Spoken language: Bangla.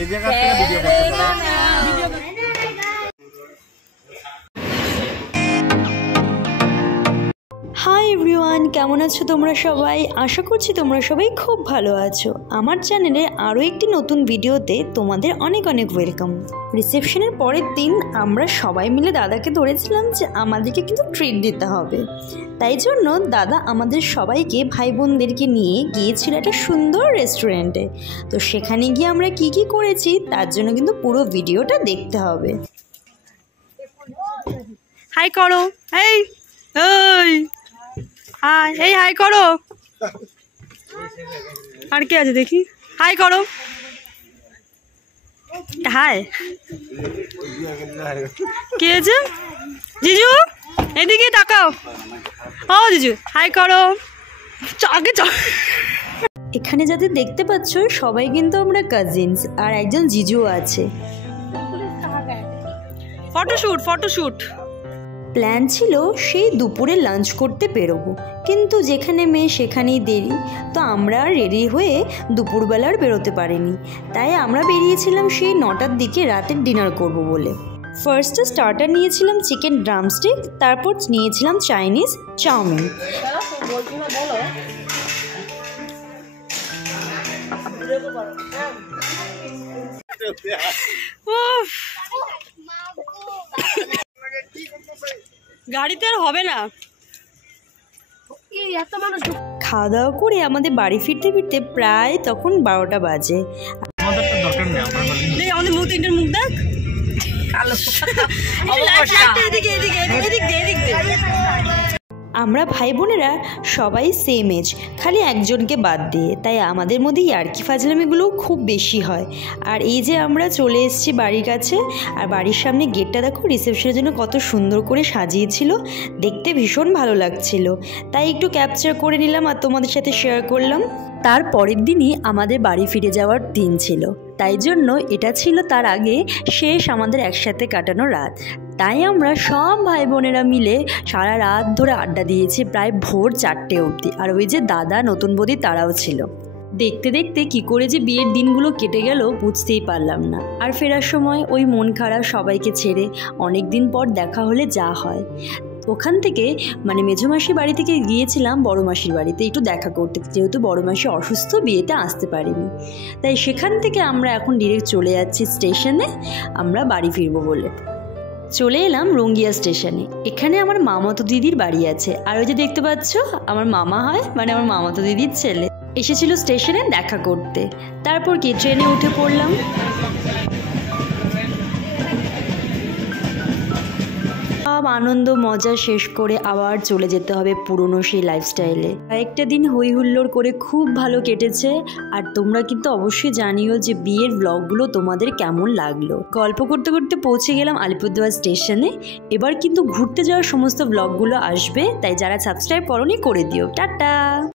এই জায়গা থেকে ভিডিও করতে পারো। হাই এভরিওয়ান, কেমন আছো তোমরা সবাই? আশা করছি তোমরা সবাই খুব ভালো আছো। আমার চ্যানেলে আরও একটি নতুন ভিডিওতে তোমাদের অনেক অনেক ওয়েলকাম। রিসেপশনের পরের দিন আমরা সবাই মিলে দাদাকে ধরেছিলাম যে আমাদেরকে কিন্তু ট্রিট দিতে হবে। তাই জন্য দাদা আমাদের সবাইকে ভাই বোনদেরকে নিয়ে গিয়েছিল একটা সুন্দর রেস্টুরেন্টে। তো সেখানে গিয়ে আমরা কি কি করেছি তার জন্য কিন্তু পুরো ভিডিওটা দেখতে হবে। হাই করো, এই এই হাই, এই হাই করো। আর কি আছে দেখি, হাই করো, হাই। কি হয়েছে জিজু? এদিকে তাকাও। ও জিজু হাই করো, আগে চ। এখানে যাতে দেখতে পাচ্ছ সবাই কিন্তু আমরা কাজিনস, আর একজন জিজুও আছে। Photoshoot photoshoot. প্ল্যান ছিল সেই দুপুরে লাঞ্চ করতে বেরোবো, কিন্তু যেখানে মেয়ে সেখানেই দেরি। তো আমরা রেডি হয়ে দুপুরবেলার বেরোতে পারিনি, তাই আমরা বেরিয়েছিলাম সেই 9টার দিকে রাতের ডিনার করব বলে। ফার্স্টে স্টার্টার নিয়েছিলাম চিকেন ড্রামস্টিক, তারপর নিয়েছিলাম চাইনিজ চাউমিন। গাড়িতে আর হবে না। খাওয়া দাওয়া করে আমাদের বাড়ি ফিরতে ফিরতে প্রায় তখন 12টা বাজে। আমাদের মুখ তিনটার মুখ দেখ কালো। আমরা ভাই বোনেরা সবাই সেম এজ, খালি একজনকে বাদ দিয়ে, তাই আমাদের মধ্যে ইয়ার্কি ফাজলামিগুলো খুব বেশি হয়। আর এই যে আমরা চলে এসেছি বাড়ির কাছে, আর বাড়ির সামনে গেটটা দেখো রিসেপশনের জন্য কত সুন্দর করে সাজিয়েছিল, দেখতে ভীষণ ভালো লাগছিল। তাই একটু ক্যাপচার করে নিলাম আর তোমাদের সাথে শেয়ার করলাম। তার পরের দিনই আমাদের বাড়ি ফিরে যাওয়ার দিন ছিল, তাই জন্য এটা ছিল তার আগে শেষ আমাদের একসাথে কাটানো রাত। তাই আমরা সব ভাই বোনেরা মিলে সারা রাত ধরে আড্ডা দিয়েছি, প্রায় ভোর 4টে অবধি। আর ওই যে দাদা নতুন বৌদি তারাও ছিল। দেখতে দেখতে কি করে যে বিয়ের দিনগুলো কেটে গেল বুঝতেই পারলাম না। আর ফেরার সময় ওই মন খারাপ সবাইকে ছেড়ে অনেক দিন পর দেখা হলে যা হয়। ওখান থেকে মেজো মাসির বাড়ি থেকে গিয়েছিলাম বড় মাসির বাড়িতে একটু দেখা করতে, যেহেতু বড় মাসি অসুস্থ, বিয়েতে আসতে পারিনি। তাই সেখান থেকে আমরা এখন ডিরেক্ট চলে যাচ্ছি স্টেশনে, আমরা বাড়ি ফিরবো বলে। চলে এলাম রঙ্গিয়া স্টেশনে। এখানে আমার মামাতো দিদির বাড়ি আছে, আর ওই যে দেখতে পাচ্ছ আমার মামা হয়, আমার মামাতো দিদির ছেলে এসেছিল স্টেশনে দেখা করতে। তারপর কি ট্রেনে উঠে পড়লাম। সব আনন্দ মজা শেষ করে আবার চলে যেতে হবে পুরনো সেই লাইফস্টাইলে। কয়েকটা দিন হই হুল্লোড় করে খুব ভালো কেটেছে। আর তোমরা কিন্তু অবশ্যই জানিও যে বিয়ের ব্লগগুলো তোমাদের কেমন লাগলো। গল্প করতে করতে পৌঁছে গেলাম আলিপুরদুয়ার স্টেশনে। এবার কিন্তু ঘুরতে যাওয়ার সমস্ত ব্লগগুলো আসবে, তাই যারা সাবস্ক্রাইব করোনি করে দিও। টাটা।